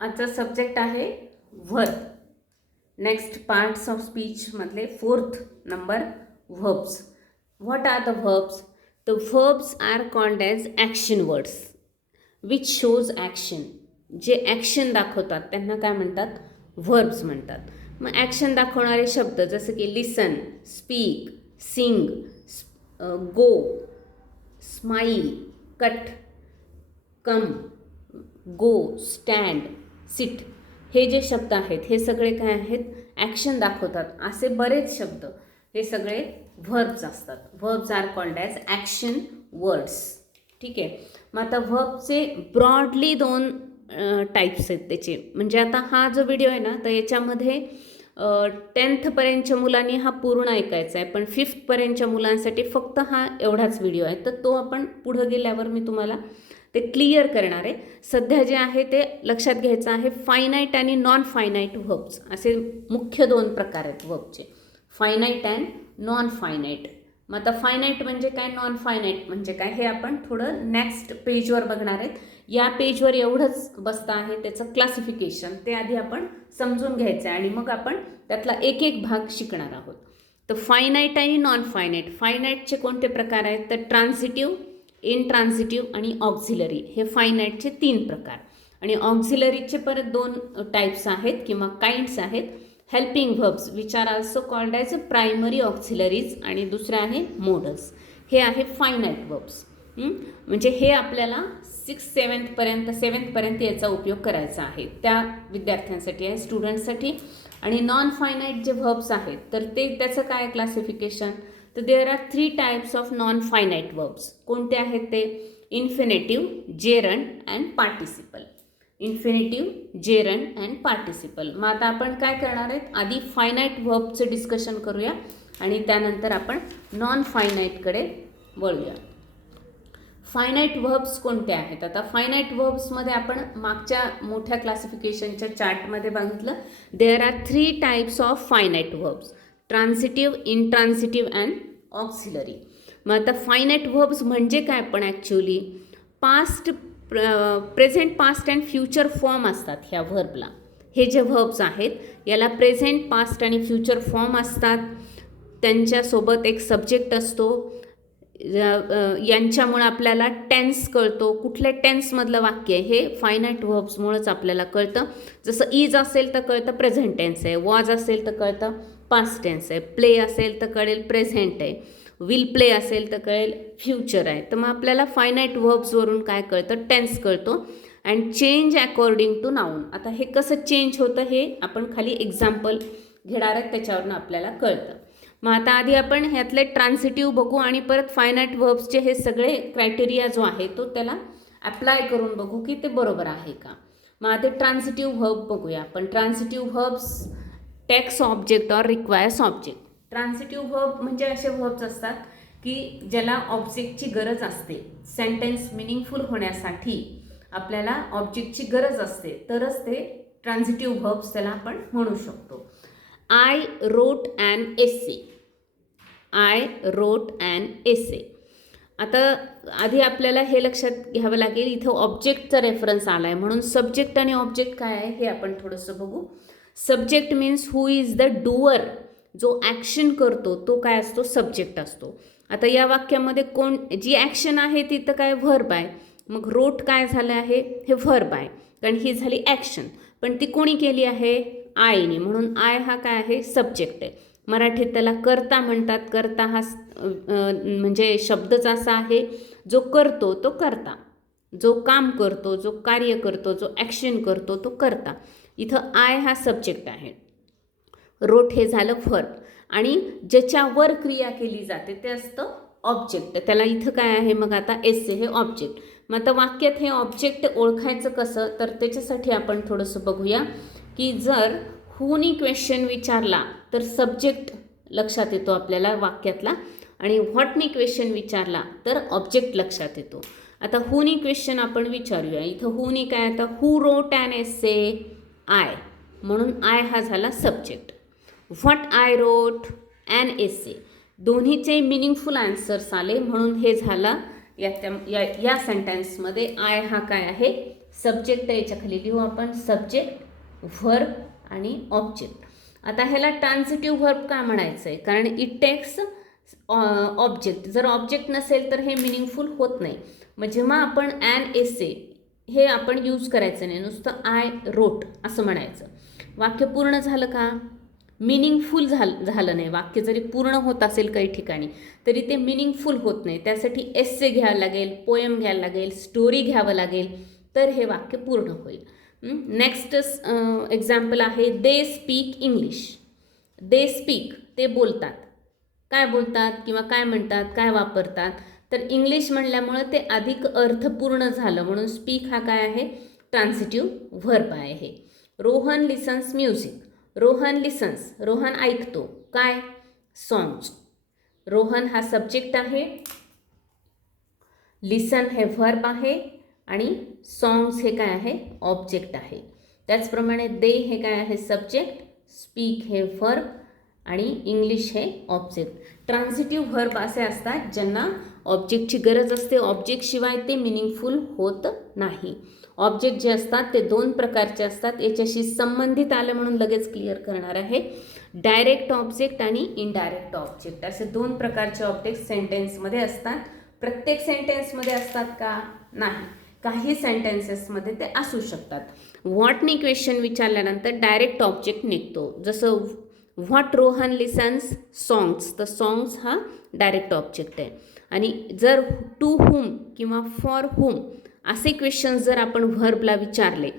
आजचा सब्जेक्ट आहे verb. Next parts of speech मधले 4th number verbs. What are the verbs? The verbs are called as action words which shows action. जे action दाखवतात त्यांना काय म्हणतात? व्हर्ब्स म्हणतात. मग ॲक्शन दाखवणारे शब्द जसं की लिसन, स्पीक, सिंग, गो, स्माईल, कट, कम, गो, स्टँड, सिट, हे जे शब्द आहेत हे सगळे काय आहेत? ॲक्शन दाखवतात. असे बरेच शब्द हे सगळे व्हर्ब्स असतात. Verbs are called as action words. ठीक आहे. मग आता व्हर्बचे ब्रॉडली 2 टाईप्स आहेत त्याचे. म्हणजे आता हा जो व्हिडिओ आहे ना, तर याच्यामध्ये 10thपर्यंतच्या मुलांनी हा पूर्ण ऐकायचा आहे, पण 5thपर्यंतच्या मुलांसाठी फक्त हा एवढाच व्हिडिओ आहे. तर तो आपण पुढं गेल्यावर मी तुम्हाला ते क्लिअर करणार आहे. सध्या जे आहे ते लक्षात घ्यायचं आहे. फायनाईट आणि नॉन फायनाईट व्हर्ब्स असे मुख्य 2 प्रकार आहेत व्हर्बचे, फायनाईट अँड नॉन फायनाईट. मग आता फायनाईट म्हणजे काय, नॉन फायनाईट म्हणजे काय, हे आपण थोडं नेक्स्ट पेजवर बघणार आहेत. या पेजवर एवढंच बसतं आहे त्याचं क्लासिफिकेशन, ते आधी आपण समजून घ्यायचं आहे आणि मग आपण त्यातला एक एक भाग शिकणार आहोत. तर फायनाईट आणि नॉन फायनाईट. फायनाईटचे कोणते प्रकार आहेत? तर ट्रान्सिटिव्ह, इनट्रान्सिटिव्ह आणि ऑक्झिलरी, हे फायनाईटचे 3 प्रकार. आणि ऑक्झिलरीचे परत 2 टाईप्स आहेत किंवा काइंड्स आहेत. Helping verbs which are also called as primary auxiliaries आणि दुसरं आहे मोडल्स. हे आहे फायनाईट व्हर्ब्स. म्हणजे हे आपल्याला 6th 7thपर्यंत याचा उपयोग करायचा आहे, त्या विद्यार्थ्यांसाठी आहे, स्टुडंट्ससाठी. आणि नॉन फायनाईट जे व्हर्ब्स आहेत तर ते त्याचं काय क्लासिफिकेशन? तर there are 3 types of non finite verbs. कोणते आहेत ते? Infinitive, gerund and participle. Infinitive, gerund and participle. मग आता आपण काय करणार आहेत? आधी फायनाईट व्हर्बचं डिस्कशन करूया आणि त्यानंतर आपण नॉन फायनाईटकडे वळूया. फायनाईट व्हर्ब्स कोणते आहेत? आता फायनाईट व्हर्ब्समध्ये आपण मागच्या मोठ्या क्लासिफिकेशनच्या चार्टमध्ये बघितलं. There are 3 types of finite verbs: transitive, intransitive and auxiliary. मग आता फायनाईट व्हर्ब्स म्हणजे काय? पण actually past, present, past and future form असतात ह्या व्हर्बला. हे जे व्हर्ब्स आहेत याला प्रेझेंट, पास्ट आणि फ्युचर फॉर्म असतात. त्यांच्यासोबत एक सब्जेक्ट असतो. यांच्यामुळे आपल्याला टेन्स कळतो. कुठल्या टेन्समधलं वाक्य आहे हे फायनाईट व्हर्ब्समुळेच आपल्याला कळतं. जसं इज असेल तर कळतं प्रेझेंट टेन्स आहे, वॉज असेल तर कळतं पास्ट टेन्स आहे, प्ले असेल तर कळेल प्रेझेंट आहे, विल प्ले असेल तर कळेल फ्युचर आहे. तर मग आपल्याला फायनाईट व्हर्ब्सवरून काय कळतं? टेन्स कळतो. And change according to noun. आता हे कसं चेंज होतं हे आपण खाली एक्झाम्पल घेणार आहेत, त्याच्यावरून आपल्याला कळतं. मग आता आधी आपण ह्यातले ट्रान्सिटिव्ह बघू आणि परत फायनाईट व्हर्ब्सचे हे सगळे क्रायटेरिया जो आहे तो त्याला अप्लाय करून बघू की ते बरोबर आहे का. मग आधी ट्रान्सिटिव्ह व्हर्ब बघूया आपण. Transitive verbs takes object or requires object. Transitive verb म्हणजे असे व्हर्ब्स असतात की ज्याला ऑब्जेक्टची गरज असते. सेंटेन्स मिनिंगफुल होण्यासाठी आपल्याला ऑब्जेक्टची गरज असते तरच ते ट्रान्सिटिव्ह व्हर्ब्स त्याला आपण म्हणू शकतो. I wrote an essay. I wrote an essay. आता आधी आपल्याला हे लक्षात घ्यावं लागेल, इथं ऑब्जेक्टचा रेफरन्स आला आहे म्हणून सब्जेक्ट आणि ऑब्जेक्ट काय आहे हे आपण थोडंसं बघू. Subject means who is the doer. जो ॲक्शन करतो तो काय असतो? सब्जेक्ट असतो. आता या वाक्यामध्ये कोण, जी ॲक्शन आहे ती तर काय? व्हर्ब आहे. मग रोट काय झालं आहे? हे व्हर्ब आहे, कारण ही झाली ॲक्शन. पण ती कोणी केली आहे? आयने. म्हणून आय हा काय आहे? सब्जेक्ट आहे. मराठीत त्याला कर्ता म्हणतात. कर्ता हा म्हणजे शब्दच असा आहे जो करतो तो कर्ता, जो काम करतो, जो कार्य करतो, जो ॲक्शन करतो तो कर्ता. इथं आय हा सब्जेक्ट आहे, रोट हे झालं व्हर्ब, आणि ज्याच्यावर क्रिया केली जाते ते असतं ऑब्जेक्ट. त्याला इथं काय आहे? मग आता एसे हे ऑब्जेक्ट. मग आता वाक्यात हे ऑब्जेक्ट ओळखायचं कसं? तर त्याच्यासाठी आपण थोडंसं बघूया की जर हुनी क्वेश्चन विचारला तर सब्जेक्ट लक्षात येतो आपल्याला वाक्यातला, आणि व्हॉटनी क्वेश्चन विचारला तर ऑब्जेक्ट लक्षात येतो. आता हुनी क्वेश्चन आपण विचारूया. इथं हुनी काय? आता who wrote an essay? I. म्हणून आय हा झाला subject. What I wrote an essay. दोन्हीचे मिनिंगफुल आन्सर्स आले म्हणून हे झालं या सेंटेन्समध्ये आय हा काय आहे? सब्जेक्ट याच्या खाली लिहू आपण सब्जेक्ट, व्हर्ब आणि ऑब्जेक्ट. आता ह्याला ट्रान्झिटिव्ह व्हर्ब का म्हणायचं आहे? कारण इट टेक्स ऑब्जेक्ट. जर ऑब्जेक्ट नसेल तर हे मिनिंगफुल होत नाही. मग जेव्हा आपण ॲन एसे हे आपण यूज करायचं नाही, नुसतं आय रोट असं म्हणायचं. वाक्य पूर्ण झालं का? मिनिंगफुल झालं नाही. वाक्य जरी पूर्ण होत असेल काही ठिकाणी तरी ते मिनिंगफुल होत नाही. त्यासाठी एस्से घ्यावं लागेल, पोएम घ्यायला लागेल, स्टोरी घ्यावं लागेल, तर हे वाक्य पूर्ण होईल. नेक्स्ट एक्झाम्पल आहे they speak English. They speak ते बोलतात. काय बोलतात किंवा काय म्हणतात, काय वापरतात? तर इंग्लिश म्हणल्यामुळं ते अधिक अर्थपूर्ण झालं, म्हणून स्पीक हा काय आहे? ट्रान्झिटिव्ह व्हर्ब आहे. Rohan lessons music. Rohan lessons, Rohan ऐकतो काय? सॉंग्स. रोहन हा सब्जेक्ट आहे, लिसन हे व्हर्ब आहे आणि सॉंग्स हे काय आहे? ऑब्जेक्ट आहे. त्याचप्रमाणे दे हे काय आहे? सब्जेक्ट, स्पीक हे व्हर्ब आणि इंग्लिश हे ऑब्जेक्ट. ट्रान्झिटिव्ह व्हर्ब असे असतात ज्यांना ऑब्जेक्टची गरज असते. ऑब्जेक्टशिवाय ते मिनिंगफुल होत नाही. ऑब्जेक्ट जे असतात ते दोन प्रकारचे असतात. याच्याशी संबंधित आलं म्हणून लगेच क्लिअर करणार आहे. डायरेक्ट ऑब्जेक्ट आणि इनडायरेक्ट ऑब्जेक्ट असे दोन प्रकारचे ऑब्जेक्ट सेंटेन्समध्ये असतात. प्रत्येक सेंटेन्समध्ये असतात का? नाही. काही सेंटेन्सेसमध्ये ते असू शकतात. व्हॉटनी क्वेश्चन विचारल्यानंतर डायरेक्ट ऑब्जेक्ट निघतो. जसं व्हॉट रोहन लिसन्स सॉंग्स, तर सॉंग्स हा डायरेक्ट ऑब्जेक्ट आहे. आणि जर टू हुम किंवा फॉर हुम असे क्वेश्चन्स जर आपण व्हर्बला विचारले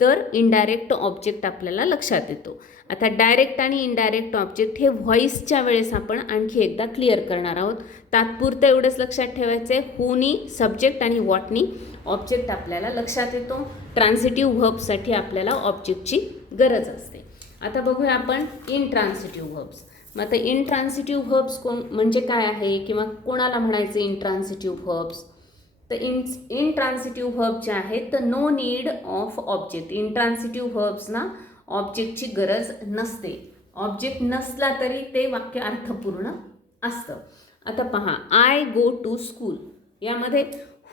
तर इनडायरेक्ट ऑब्जेक्ट आपल्याला लक्षात येतो. आता डायरेक्ट आणि इनडायरेक्ट ऑब्जेक्ट हे व्हॉइसच्या वेळेस आपण आणखी एकदा क्लिअर करणार आहोत. तात्पुरतं एवढंच लक्षात ठेवायचं आहे, हुनी सब्जेक्ट आणि व्हॉटनी ऑब्जेक्ट आपल्याला लक्षात येतो. ट्रान्झिटिव्ह व्हर्बसाठी आपल्याला ऑब्जेक्टची गरज असते. आता बघूया आपण इनट्रान्झिटिव्ह व्हर्ब्स. मग आता इनट्रान्झिटिव्ह व्हर्ब्स म्हणजे काय आहे किंवा कोणाला म्हणायचं इनट्रान्झिटिव्ह व्हर्ब्स? तर इनट्रान्झिटिव्ह व्हर्ब जे आहेत तर नो नीड ऑफ ऑब्जेक्ट. इनट्रान्झिटिव्ह व्हर्ब्सना ऑब्जेक्टची गरज नसते. ऑब्जेक्ट नसला तरी ते वाक्य अर्थपूर्ण असतं. आता पहा, आय गो टू स्कूल, यामध्ये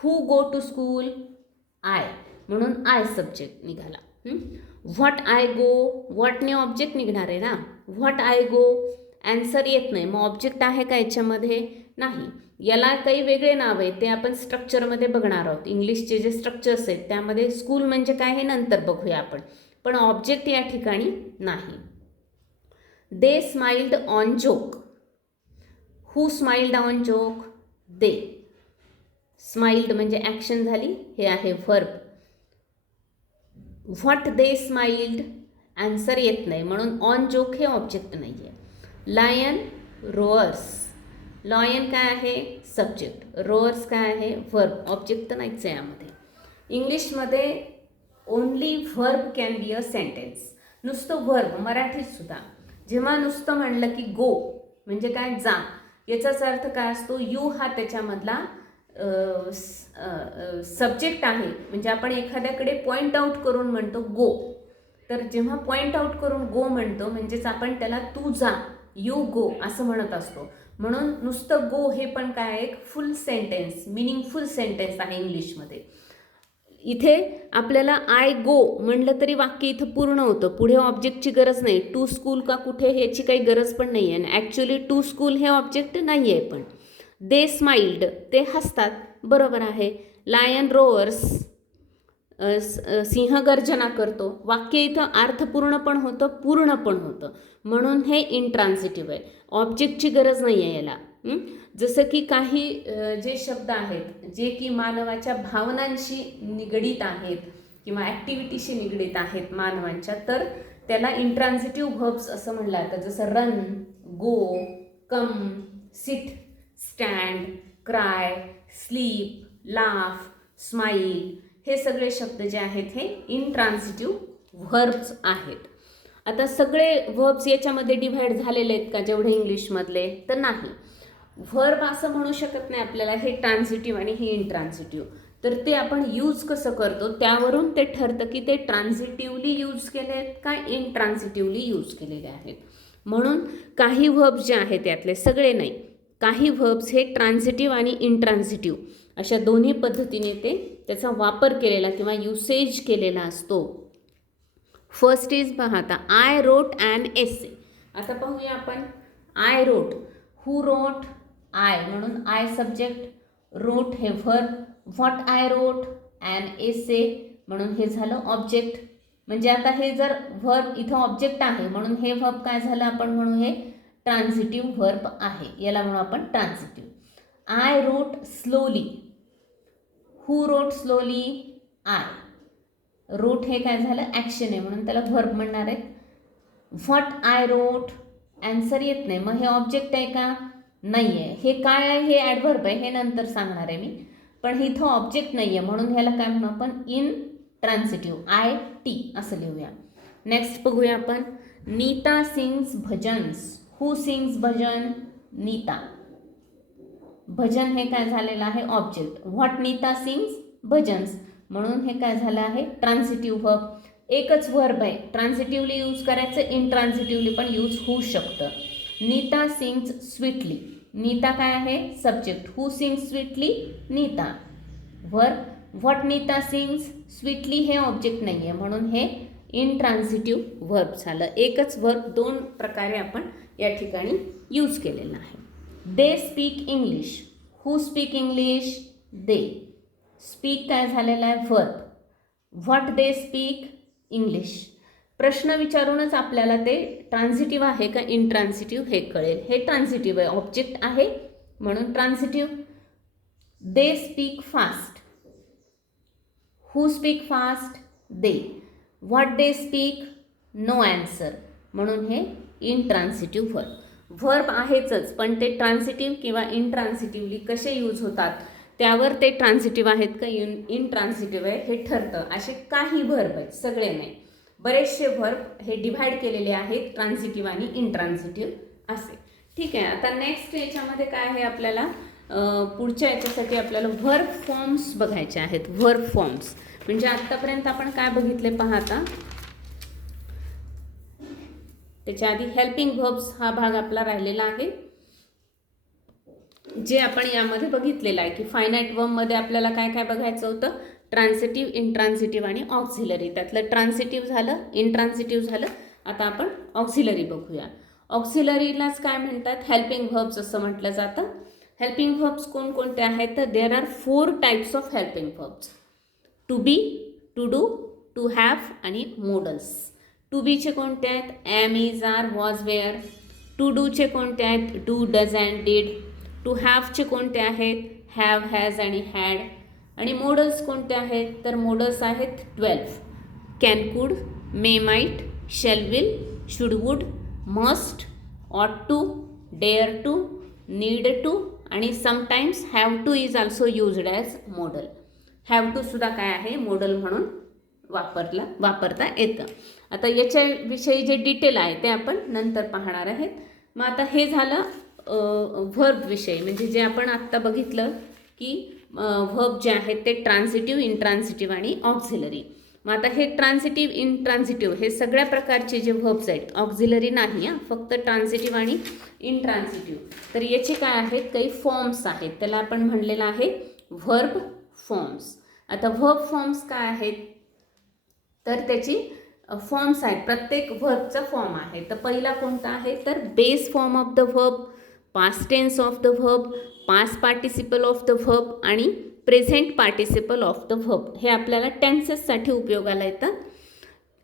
हू गो टू स्कूल? आय, म्हणून आय सब्जेक्ट निघाला. व्हॉट आय गो, व्हॉटने ऑब्जेक्ट निघणार आहे ना. व्हॉट आय गो ॲन्सर येत नाही, मग ऑब्जेक्ट आहे का याच्यामध्ये? नाही. याला काही वेगळे नाव आहे, ते आपण स्ट्रक्चरमध्ये बघणार आहोत. इंग्लिशचे जे स्ट्रक्चर्स आहेत त्यामध्ये स्कूल म्हणजे काय हे नंतर बघूया आपण, पण ऑब्जेक्ट या ठिकाणी नाही. They smiled on joke. Who smiled on joke? They. Smiled म्हणजे ॲक्शन झाली, हे आहे verb. What they smiled answer येत नाही, म्हणून ऑन जोक हे ऑब्जेक्ट नाही आहे. Lion roars. लॉयन काय आहे? सब्जेक्ट. रोअर्स काय आहे? व्हर्ब. ऑब्जेक्ट तर नाहीच आहे यामध्ये. इंग्लिशमध्ये only verb can be a sentence. नुसतं व्हर्ब, मराठीत सुद्धा जेव्हा नुसतं म्हणलं की गो म्हणजे काय? जा. याचाच अर्थ काय असतो? यू हा त्याच्यामधला सब्जेक्ट आहे. म्हणजे आपण एखाद्याकडे पॉईंट आऊट करून म्हणतो गो, तर जेव्हा पॉईंट आऊट करून गो म्हणतो म्हणजेच आपण त्याला तू जा, यू गो असं म्हणत असतो. म्हणून नुसतं गो हे पण काय? एक फुल सेंटेन्स, मिनिंगफुल सेंटेन्स आहे इंग्लिशमध्ये. इथे आपल्याला आय गो म्हणलं तरी वाक्य इथं पूर्ण होतं. पुढे ऑब्जेक्टची गरज नाही. टू स्कूल का कुठे ह्याची काही गरज पण नाही आहे. आणि ॲक्च्युली टू स्कूल हे ऑब्जेक्ट नाही आहे. पण दे स्माइल्ड, ते हसतात, बरोबर आहे. लायन रोअर्स, सिंह गर्जना करतो. वाक्य इथं अर्थपूर्ण पण होतं, पूर्ण पण होतं, म्हणून हे इनट्रान्झिटिव्ह आहे. ऑब्जेक्टची गरज नाही आहे याला. जसं की काही जे शब्द आहेत जे की मानवाच्या भावनांशी निगडीत आहेत किंवा ॲक्टिव्हिटीशी निगडीत आहेत मानवांच्या, तर त्याला इनट्रान्झिटिव्ह व्हर्ब्स असं म्हणलं जातं. जसं run, go, come, sit, stand, cry, sleep, laugh, smile, हे सगळे शब्द जे आहेत हे इनट्रान्झिटिव्ह व्हर्ब्स आहेत. आता सगळे व्हर्ब्स याच्यामध्ये डिव्हाइड झालेले आहेत का जेवढे इंग्लिशमधले? तर नाही. व्हर्ब असं म्हणू शकत नाही आपल्याला हे ट्रान्झिटिव्ह आणि हे इनट्रान्झिटिव्ह. तर ते आपण यूज कसं करतो त्यावरून ते ठरतं की ते ट्रान्झिटिव्हली यूज केले आहेत का इनट्रान्झिटिव्हली यूज केलेले आहेत. म्हणून काही व्हर्ब्स जे आहेत यातले, सगळे नाही, काही व्हर्ब्स हे ट्रान्झिटिव्ह आणि इनट्रान्झिटिव्ह अशा दोन्ही पद्धतीने ते त्याचा वापर केलेला किंवा युसेज केलेला असतो. फर्स्ट इज पहा आता, आय रोट ॲन एसे. आता पाहूया आपण, I wrote, who wrote, I म्हणून आय सब्जेक्ट, रोट हे verb, what I wrote, an essay म्हणून हे झालं ऑब्जेक्ट. म्हणजे आता हे जर व्हर्ब इथं ऑब्जेक्ट आहे म्हणून हे व्हर्ब काय झालं, आपण म्हणू हे ट्रान्झिटिव्ह व्हर्ब आहे, याला म्हणू आपण transitive. I wrote slowly, who wrote slowly, I. Wrote हे काय झालं, ॲक्शन आहे म्हणून त्याला व्हर्ब म्हणणार आहे. व्हॉट आय रोट, ॲन्सर येत नाही, मग हे ऑब्जेक्ट आहे का, नाही आहे. हे काय आहे, हे ॲडव्हर्ब आहे, हे नंतर सांगणार आहे मी. पण इथं ऑब्जेक्ट नाही आहे म्हणून ह्याला काय म्हणू आपण, इन ट्रान्झिटिव्ह, आय टी असं लिहूया. नेक्स्ट बघूया आपण, Nita sings bhajans. Who sings bhajan, Nita. भजन हे काय झालेलं आहे, object. What Nita sings bhajans म्हणून हे काय झालं आहे, ट्रान्झिटिव्ह व्हर्ब. एकच व्हर्ब आहे, ट्रान्झिटिव्हली यूज करायचं, इनट्रान्झिटिव्हली पण यूज होऊ शकतं. नीता सिंग्स स्वीटली, नीता काय आहे, subject. Who sings sweetly, Nita. Verb, what Nita sings sweetly हे ऑब्जेक्ट नाही आहे म्हणून हे इनट्रान्झिटिव्ह व्हर्ब झालं. एकच व्हर्ब दोन प्रकारे आपण या ठिकाणी यूज केलेलं आहे. They speak English, who speak English, they. Speak काय झालेला आहे, verb. What they speak English. प्रश्न विचारूनच आपल्याला ते ट्रान्झिटिव्ह आहे का इनट्रान्झिटिव्ह हे कळेल. हे ट्रान्झिटिव्ह आहे, ऑब्जेक्ट आहे म्हणून transitive. They speak fast, who speak fast, they. What they speak, no answer म्हणून हे इनट्रान्झिटिव्ह व्हर्ब. व्हर्ब आहेच पण ते ट्रान्झिटिव्ह किंवा इनट्रान्झिटिव्हली कसे यूज होतात त्यावर ते ट्रान्झिटिव्ह आहेत का इनट्रान्झिटिव्ह आहे हे ठरतं. असे काही व्हर्ब आहेत, सगळे नाही, बरेचसे व्हर्ब हे डिव्हाइड केलेले आहेत ट्रान्झिटिव्ह आणि इनट्रान्झिटिव्ह असे. ठीक आहे, आता नेक्स्ट याच्यामध्ये काय आहे, आपल्याला पुढच्या याच्यासाठी आपल्याला व्हर्ब फॉर्म्स बघायचे आहेत. व्हर्ब फॉर्म्स म्हणजे आत्तापर्यंत आपण काय बघितले पाहता, त्याच्या आधी हेल्पिंग व्हर्ब्स हा भाग आपला राहिलेला आहे, जे आपण यामध्ये बघितलेलं आहे की फायनाईट वर्बमध्ये आपल्याला काय काय बघायचं होतं, ट्रान्झिटिव्ह, इनट्रान्झिटिव्ह आणि ऑक्झिलरी. त्यातलं ट्रान्झिटिव्ह झालं, इनट्रान्झिटिव्ह झालं. आता आपण ऑक्झिलरी बघूया. ऑक्झिलरीलाच काय म्हणतात, हेल्पिंग व्हर्ब्स असं म्हटलं जातं. हेल्पिंग व्हर्ब्स कोणकोणते आहेत तर there are 4 types of helping verbs. To be, to do, to have आणि मोडल्स. टू बीचे कोणते आहेत, am, is, are, was, were. To डूचे कोणते आहेत, do, does and did. To हॅवचे कोणते आहेत, हॅव, हॅज आणि हॅड. आणि मोडल्स कोणते आहेत तर मोडल्स आहेत 12. Can, could, may, might, shall, will, should, would, must, ought to, dare to, need to आणि sometimes have two is also used as मोडल. हॅव टू सुद्धा काय आहे, मोडल म्हणून वापरता येतं. आता याच्याविषयी जे डिटेल आहे ते आपण नंतर पाहणार आहेत. मग आता हे झालं व्हर्ब विषयी, म्हणजे जे आपण आत्ता बघितलं की व्हर्ब जे आहेत ते ट्रान्झिटिव्ह, इनट्रान्झिटिव्ह आणि ऑक्झिलरी. मग आता हे ट्रान्झिटिव्ह, इनट्रान्झिटिव्ह हे सगळ्या प्रकारचे जे व्हर्ब्स आहेत, ऑक्झिलरी नाही फक्त ट्रान्झिटिव्ह आणि इनट्रान्झिटिव्ह. तर याचे काय आहेत, काही फॉर्म्स आहेत, त्याला आपण म्हणलेलं आहे व्हर्ब फॉर्म्स. आता व्हर्ब फॉर्म्स काय आहेत तर त्याची फॉर्म्स आहेत, प्रत्येक व्हर्बचा फॉर्म आहे. तर पहिला कोणता आहे तर base form of the verb, past tense of the verb, past participle of the verb आणि present participle of the verb. हे आपल्याला टेन्सेससाठी उपयोगाला येतं.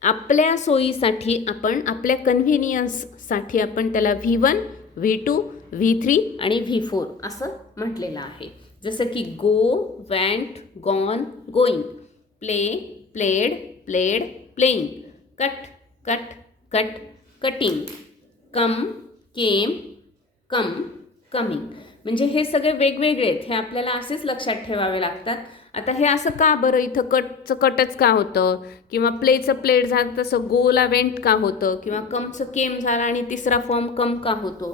आपल्या सोयीसाठी आपण, आपल्या कन्व्हिनियन्ससाठी आपण त्याला V1, V2, V3 आणि V4 असं म्हटलेलं आहे. जसं की go, went, gone, going, play, played, played, playing, cut, cut, cut, cutting, come, came, come, coming. म्हणजे हे सगळे वेगवेगळे आहेत, हे आपल्याला असेच लक्षात ठेवावे लागतात. आता हे असं का बरं, इथं कटचं कटच का होतं, किंवा प्लेचं प्लेड झालं तसं गोला वेंट का होतं, किंवा कमचं केम झालं आणि तिसरा फॉर्म कम का होतो.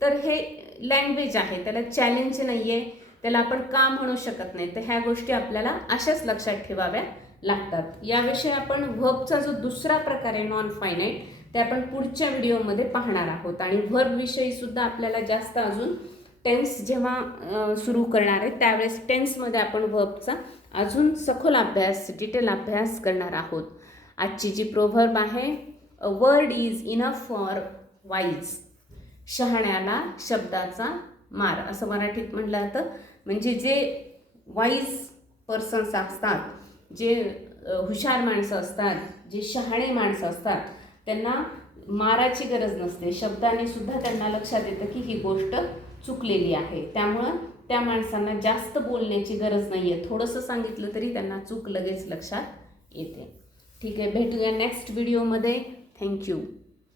तर हे लँग्वेज आहे, त्याला चॅलेंज नाही आहे, त्याला आपण का म्हणू शकत नाही. तर ह्या गोष्टी आपल्याला अशाच लक्षात ठेवाव्या लागतात. याविषयी आपण व्हर्बचा जो दुसरा प्रकार आहे नॉन फायनाईट ते आपण पुढच्या व्हिडिओमध्ये पाहणार आहोत. आणि व्हर्ब विषयी सुद्धा आपल्याला जास्त अजून टेन्स जेव्हा सुरू करणार आहे त्यावेळेस टेन्समध्ये आपण वर्बचा अजून सखोल अभ्यास, डिटेल अभ्यास करणार आहोत. आजची जी प्रोव्हर्ब आहे, a word is enough for wise. शहाण्याला शब्दाचा मार असं मराठीत म्हटलं जातं. म्हणजे जे वाईज पर्सन्स असतात, जे हुशार माणसं असतात, जे शहाणे माणसं असतात, त्यांना माराची गरज नसते. शब्दाने सुद्धा त्यांना लक्षात येतं की ही गोष्ट चुकलेली आहे. त्यामुळं त्या माणसांना जास्त बोलण्याची गरज नाही आहे. थोडंसं सांगितलं तरी त्यांना चूक लगेच लक्षात येते. ठीक आहे, भेटूया नेक्स्ट व्हिडिओमध्ये. थँक्यू.